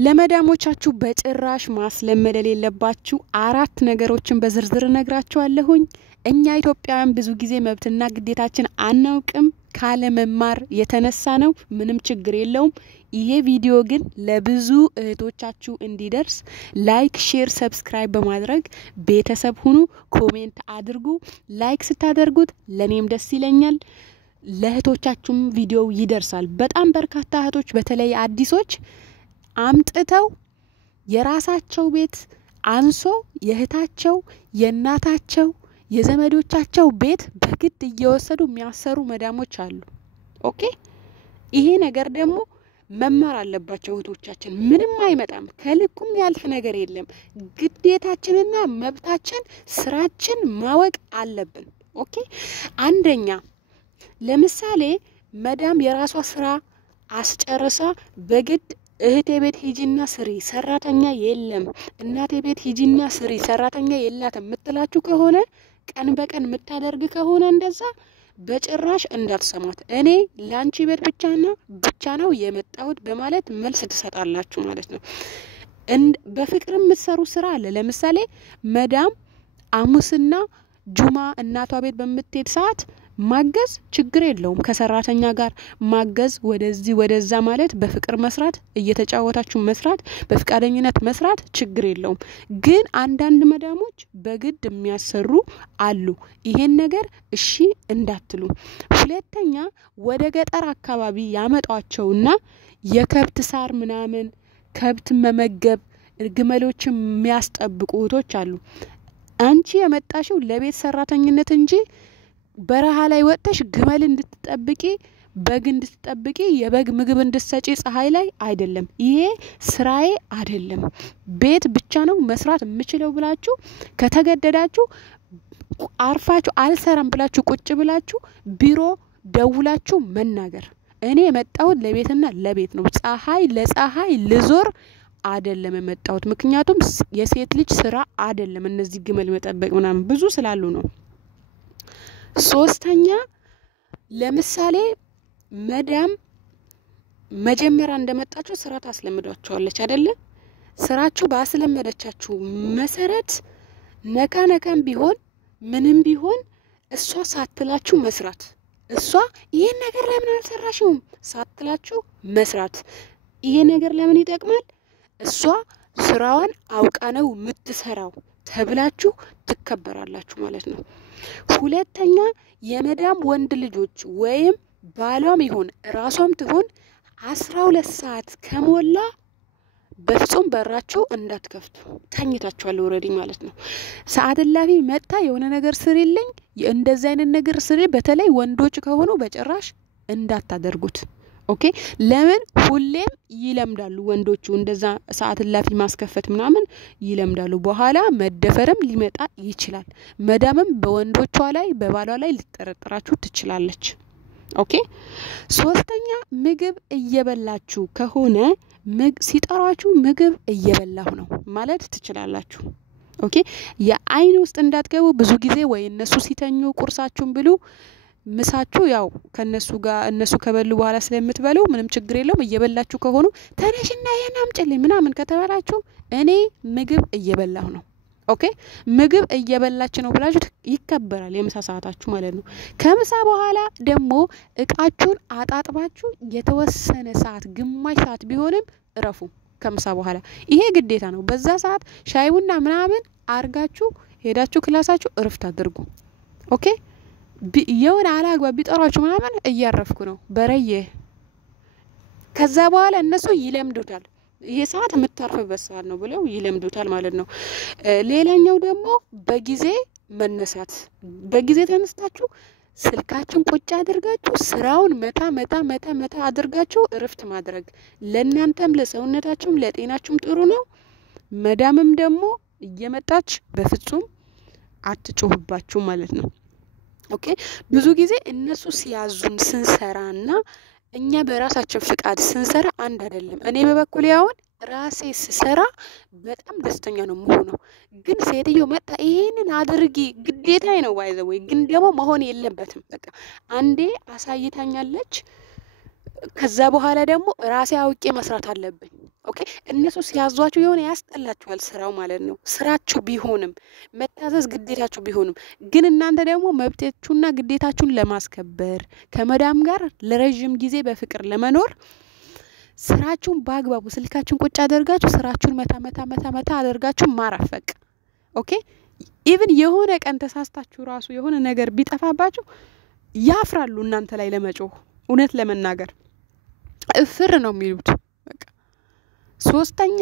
ለመዳሞቻችሁ በጭራሽ ማስለመድ የሌለባችሁ አራት ነገሮችን በዝርዝር ነግራችኋለሁኝ። እኛ ኢትዮጵያውያን ብዙ ጊዜ መብትና ግዴታችን አናውቅም ካለ መማር የተነሳ ነው። ምንም ችግር የለውም። ይሄ ቪዲዮ ግን ለብዙ እህቶቻችሁ እንዲደርስ ላይክ፣ ሼር፣ ሰብስክራይብ በማድረግ ቤተሰብ ሁኑ። ኮሜንት አድርጉ። ላይክ ስታደርጉት ለኔም ደስ ይለኛል፣ ለእህቶቻችሁም ቪዲዮ ይደርሳል። በጣም በርካታ እህቶች በተለይ አዲሶች አምጥተው የራሳቸው ቤት አንሶ የእህታቸው የእናታቸው የዘመዶቻቸው ቤት በግድ እየወሰዱ የሚያሰሩ መዳሞች አሉ። ኦኬ፣ ይሄ ነገር ደግሞ መማር አለባቸው እህቶቻችን። ምንም አይመጣም፣ ከልኩም ያልፍ ነገር የለም። ግዴታችንና መብታችን ስራችን ማወቅ አለብን። ኦኬ፣ አንደኛ ለምሳሌ መዳም የራሷ ስራ አስጨርሳ በግድ እህቴ ቤት ሂጂና ስሪ ሰራተኛ የለም፣ እናቴ ቤት ሂጂና ስሪ ሰራተኛ የላትም የምትላችሁ ከሆነ ቀን በቀን የምታደርግ ከሆነ እንደዛ በጭራሽ እንዳትሰማት። እኔ ላንቺ ቤት ብቻ ነው የመጣሁት በማለት መልስ ትሰጣላችሁ ማለት ነው። በፍቅር የምትሰሩ ስራ አለ። ለምሳሌ መዳም አሙስና ጁማ እናቷ ቤት በምትሄድ ሰዓት ማገዝ ችግር የለውም። ከሰራተኛ ጋር ማገዝ ወደዚህ ወደዛ ማለት በፍቅር መስራት፣ እየተጫወታችሁ መስራት፣ በፍቃደኝነት መስራት ችግር የለውም። ግን አንዳንድ መዳሞች በግድ የሚያሰሩ አሉ። ይሄን ነገር እሺ እንዳትሉ። ሁለተኛ ወደ ገጠር አካባቢ ያመጧቸውና የከብት ሳር ምናምን ከብት መመገብ ግመሎችን የሚያስጠብቁ እህቶች አሉ። አንቺ የመጣሽው ለቤት ሰራተኝነት እንጂ በረሃ ላይ ወጥተሽ ግመል እንድትጠብቂ በግ እንድትጠብቂ የበግ ምግብ እንድትሰጪ ፀሐይ ላይ አይደለም። ይሄ ስራዬ አይደለም፣ ቤት ብቻ ነው መስራት የምችለው ብላችሁ ከተገደዳችሁ አርፋችሁ አልሰራም ብላችሁ ቁጭ ብላችሁ ቢሮ ደውላችሁ መናገር። እኔ የመጣሁት ለቤትና ለቤት ነው፣ ፀሐይ ለፀሐይ ልዞር አይደለም የመጣሁት። ምክንያቱም የሴት ልጅ ስራ አይደለም እነዚህ ግመል መጠበቅ ምናምን ብዙ ስላሉ ነው። ሶስተኛ ለምሳሌ መዳም መጀመሪያ እንደመጣችሁ ስራ ታስለምዷቸዋለች አይደለ? ስራችሁ ባስለመደቻችሁ መሰረት ነካም ቢሆን ምንም ቢሆን እሷ ሳትላችሁ መስራት። እሷ ይሄን ነገር ለምን አልሰራሽውም ሳትላችሁ መስራት። ይሄ ነገር ለምን ይጠቅማል? እሷ ስራዋን አውቃ ነው የምትሰራው ተብላችሁ ትከበራላችሁ ማለት ነው። ሁለተኛ የመዳም ወንድ ልጆች ወይም ባሏም ይሁን ራሷም ትሁን 12 ሰዓት ከሞላ በፍጹም በራቸው እንዳትከፍቱ። ተኝታችኋል ኦሬዲ ማለት ነው። ሰዓት እላፊ መጣ የሆነ ነገር ስሪልኝ እንደዛ አይነት ነገር ስሪ። በተለይ ወንዶች ከሆኑ በጭራሽ እንዳታደርጉት። ኦኬ፣ ለምን ሁሌም ይለምዳሉ ወንዶቹ እንደዛ ሰዓት እላፊ ማስከፈት ምናምን ይለምዳሉ። በኋላ መደፈርም ሊመጣ ይችላል። መዳምም በወንዶቿ ላይ በባሏ ላይ ልትጠረጥራችሁ ትችላለች። ኦኬ፣ ሶስተኛ ምግብ እየበላችሁ ከሆነ ሲጠራችሁ ምግብ እየበላሁ ነው ማለት ትችላላችሁ። ኦኬ፣ የአይን ውስጥ እንዳትገቡ። ብዙ ጊዜ ወይ እነሱ ሲተኙ ቁርሳችሁን ብሉ፣ ምሳችሁ ያው ከነሱ ጋር እነሱ ከበሉ በኋላ ስለምትበሉ ምንም ችግር የለውም። እየበላችሁ ከሆኑ ተነሽና ይሄን አምጪልኝ ምናምን ከተባላችሁ እኔ ምግብ እየበላሁ ነው። ኦኬ፣ ምግብ እየበላች ነው ብላችሁ ይከበራል የምሳ ሰዓታችሁ ማለት ነው። ከምሳ በኋላ ደግሞ እቃችሁን አጣጥባችሁ የተወሰነ ሰዓት ግማሽ ሰዓት ቢሆንም እረፉ ከምሳ በኋላ። ይሄ ግዴታ ነው። በዛ ሰዓት ሻይ ቡና ምናምን አርጋችሁ ሄዳችሁ ክላሳችሁ እረፍት አድርጉ። ኦኬ፣ የሆነ አላግባብ ቢጠሯችሁ ምናምን እያረፍኩ ነው በረየ። ከዛ በኋላ እነሱ ይለምዱታል። ይሄ ሰዓት የምታርፍበት ሰዓት ነው ብለው ይለምዱታል ማለት ነው። ሌላኛው ደግሞ በጊዜ መነሳት። በጊዜ ተነስታችሁ ስልካችሁን ቁጭ አድርጋችሁ ስራውን መታ አድርጋችሁ እረፍት ማድረግ ለእናንተም ለሰውነታችሁም ለጤናችሁም ጥሩ ነው። መዳምም ደግሞ እየመጣች በፍጹም አትጮህባችሁ ማለት ነው። ኦኬ፣ ብዙ ጊዜ እነሱ ሲያዙን ስንሰራና እኛ በራሳችን ፍቃድ ስንሰራ አንድ አይደለም። እኔ በበኩሌ አሁን ራሴ ስሰራ በጣም ደስተኛ ነው የምሆነው። ግን ሴትዮ መጣ ይሄንን አድርጊ ግዴታዬ ነው ባይዘው፣ ግን ደግሞ መሆን የለበትም። በቃ አንዴ አሳይታኛለች። ከዛ በኋላ ደግሞ ራሴ አውቄ መስራት አለብኝ። ኦኬ እነሱ ሲያዟችሁ የሆነ ያስጠላችኋል ስራው ማለት ነው። ስራችሁ ቢሆንም መታዘዝ ግዴታችሁ ቢሆንም ግን እናንተ ደግሞ መብታችሁና ግዴታችሁን ለማስከበር ከመዳም ጋር ለረጅም ጊዜ በፍቅር ለመኖር ስራችሁን በአግባቡ ስልካችሁን ቁጭ አድርጋችሁ ስራችሁን መታ አድርጋችሁ ማራፈቅ። ኦኬ ኢቭን የሆነ ቀን ተሳስታችሁ ራሱ የሆነ ነገር ቢጠፋባችሁ ያፍራሉ እናንተ ላይ ለመጮህ። እውነት ለመናገር እፍር ነው የሚሉት። በቃ ሶስተኛ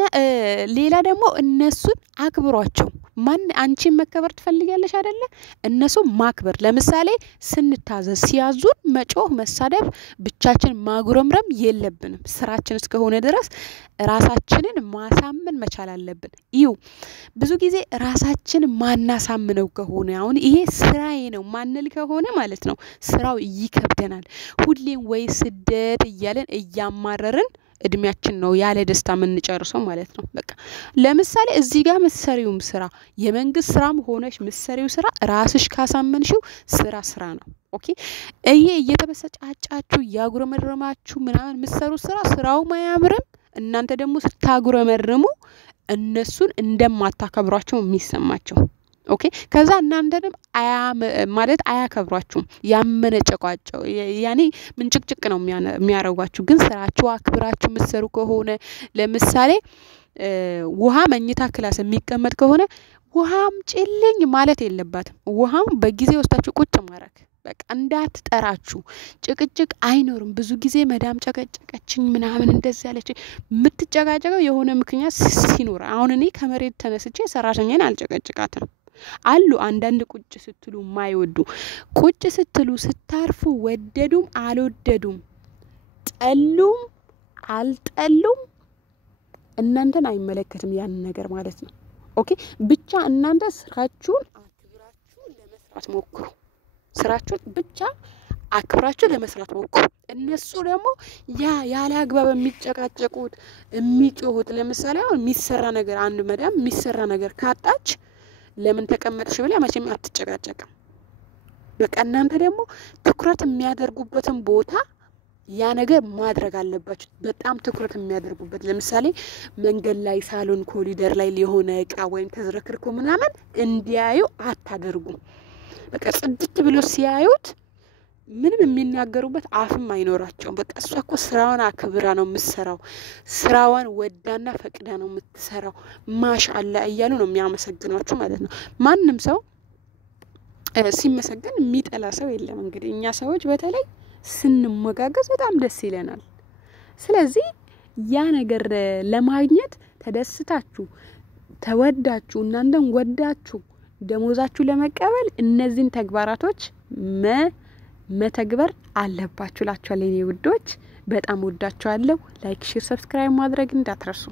ሌላ ደግሞ እነሱን አክብሯቸው። ማን አንቺን መከበር ትፈልጊያለሽ አይደለ? እነሱ ማክበር። ለምሳሌ ስንታዘዝ ሲያዙን መጮህ መሳደብ ብቻችን ማጉረምረም የለብንም። ስራችን እስከሆነ ድረስ ራሳችንን ማሳመን መቻል አለብን። ይው ብዙ ጊዜ ራሳችን ማናሳምነው ከሆነ አሁን ይሄ ስራዬ ነው ማንል ከሆነ ማለት ነው ስራው ይከብደናል። ሁሌም ወይ ስደት እያለን እያማረርን እድሜያችን ነው ያለ ደስታ ምን ጨርሰው ማለት ነው። በቃ ለምሳሌ እዚህ ጋር መስሪውም ስራ የመንግስት ስራም ሆነሽ መስሪው ስራ ራስሽ ካሳመንሽው ስራ ነው። ኦኬ እዬ እየተበሰጫጫችሁ ያጉረመረማችሁ ምናምን መስሩ ስራው ማያምርም። እናንተ ደግሞ ስታጉረመርሙ እነሱን እንደማታከብሯቸው የሚሰማቸው። ኦኬ ከዛ እናንተንም ማለት አያከብሯችሁም። ያመነጨቋቸው ያኔ ምንጭቅጭቅ ነው የሚያረጓችሁ። ግን ስራችሁ አክብራችሁ መስሩ ከሆነ ለምሳሌ ውሃ መኝታ ክላስ የሚቀመጥ ከሆነ ውሃም ጭልኝ ማለት የለባትም። ውሃም በጊዜ ወስዳችሁ ቁጭ ማረክ። በቃ እንዳትጠራችሁ። ጭቅጭቅ አይኖርም። ብዙ ጊዜ መዳም ጨቀጨቀችኝ ምናምን እንደዚህ ያለች የምትጨቃጨቀው የሆነ ምክንያት ሲኖር። አሁን እኔ ከመሬት ተነስቼ ሰራተኛን አልጨቀጭቃትም። አሉ አንዳንድ ቁጭ ስትሉ ማይወዱ ቁጭ ስትሉ ስታርፉ ወደዱም አልወደዱም ጠሉም አልጠሉም እናንተን አይመለከትም ያን ነገር ማለት ነው። ኦኬ ብቻ እናንተ ስራችሁን አክብራችሁ ለመስራት ሞክሩ። ስራችሁን ብቻ አክብራችሁ ለመስራት ሞክሩ። እነሱ ደግሞ ያለ አግባብ የሚጨቃጨቁት የሚጮሁት ለምሳሌ አሁን የሚሰራ ነገር አንድ መዳም የሚሰራ ነገር ካጣች ለምን ተቀመጥሽ ብላ መቼም አትጨቃጨቅም። በቃ እናንተ ደግሞ ትኩረት የሚያደርጉበትን ቦታ ያ ነገር ማድረግ አለባችሁ። በጣም ትኩረት የሚያደርጉበት ለምሳሌ መንገድ ላይ ሳሎን ኮሪደር ላይ ሊሆነ እቃ ወይም ተዝረክርኮ ምናምን እንዲያዩ አታደርጉም። በቃ ጽድት ብሎ ሲያዩት ምንም የሚናገሩበት አፍም አይኖራቸውም። በቃ እሷ እኮ ስራዋን አክብራ ነው የምትሰራው፣ ስራዋን ወዳና ፈቅዳ ነው የምትሰራው ማሻአላ እያሉ ነው የሚያመሰግኗችሁ ማለት ነው። ማንም ሰው ሲመሰገን የሚጠላ ሰው የለም። እንግዲህ እኛ ሰዎች በተለይ ስንመጋገዝ በጣም ደስ ይለናል። ስለዚህ ያ ነገር ለማግኘት ተደስታችሁ ተወዳችሁ እናንተን ወዳችሁ ደሞዛችሁ ለመቀበል እነዚህን ተግባራቶች መተግበር አለባችሁ ላችኋለሁ። እኔ ውዶች በጣም ወዳችኋለሁ። ላይክ ሼር ሰብስክራይብ ማድረግ እንዳትረሱ።